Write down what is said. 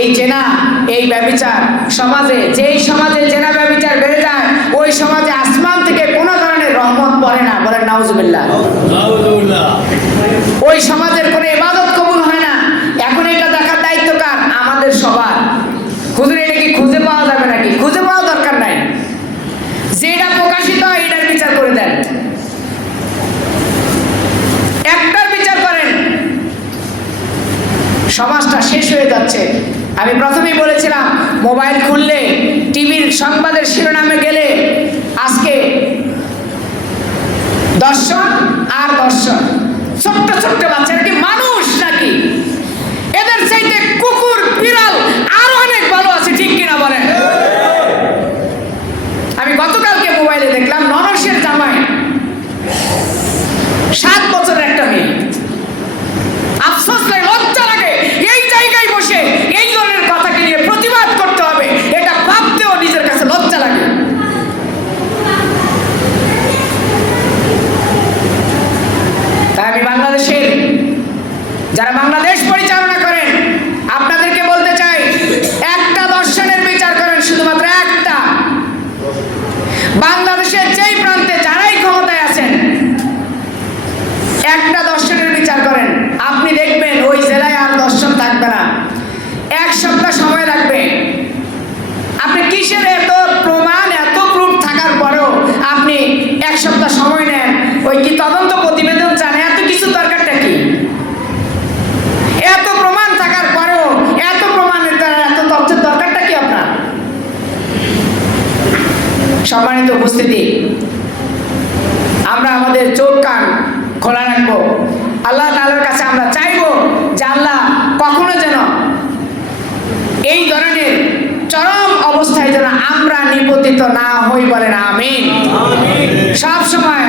এই জেনা, এই ব্যভিচার সমাজে, যেই সমাজে জেনা ব্যভিচার বেড়ে যায় ওই সমাজে আসমান থেকে কোনো ধরনের রহমত পড়ে না। বলেন নাউজুবিল্লাহ। ওই সমাজের কোনো ইবাদত কবুল হয় না। এখন এটা দেখার দায়িত্ব কার? আমাদের সবার। হুজুর এটা কি খুঁজে পাওয়া যাবে নাকি? খুঁজে পাওয়া দরকার নাই, যেটা প্রকাশিত হয় এটার বিচার করে দেন, একটার বিচার করেন। সমাজটা শেষ হয়ে যাচ্ছে। আমি প্রথমেই বলেছিলাম, মোবাইল খুললে, টিভির সংবাদের শিরোনামে গেলে আজকে দর্শন আর দর্শন। ছোট্ট ছোট্ট বাচ্চা কি মানুষ নাকি? এদের চাইতে কুকুর বিড়াল আরো অনেক ভালো আছে, ঠিক কিনা বলেন? আমি গতকালকে মোবাইলে দেখলাম নরসের জামাই 7 বছরের একটা মেয়ে। আফসোস লাগে, লজ্জা লাগে, এই জায়গায় বসে এই ধরনের কথাকে নিয়ে প্রতিবাদ করতে হবে, এটা ভাবতেও নিজের কাছে লজ্জা লাগে। তাই আমি বাংলাদেশের যারা বাংলাদেশ পরিচালনা করেন আপনাদেরকে বলতে চাই, একটা দর্শনের বিচার করেন, শুধুমাত্র একটা। বাংলাদেশের যেই প্রান্তে যারাই ক্ষমতায় আছেন একটা দর্শনের বিচার করেন, আপনি দেখবেন ওই জেলায় আর দর্শন থাকবে না। 1 সপ্তাহ সময় লাগবে। আপনি কিসের এত প্রমাণ, এত প্রুফ থাকার পরেও আপনি 1 সপ্তাহ সময় নেন? ওই কি তদন্ত প্রতিবেদন চান? এত কিছু দরকারটা কি? এত প্রমাণ থাকার পরেও, এত প্রমাণের দ্বারা এত তথ্যের দরকারটা কি আপনার? সম্মানিত উপস্থিতি, আমরা আমাদের চোখ কান খোলা রাখবো। আল্লাহ তাআলার কাছে আমরা চাইবো যে আল্লাহ কখনো যেন এই ধরনের চরম অবস্থায় যেন আমরা নিপতিত না হই। বলেন আমিন। সব সময়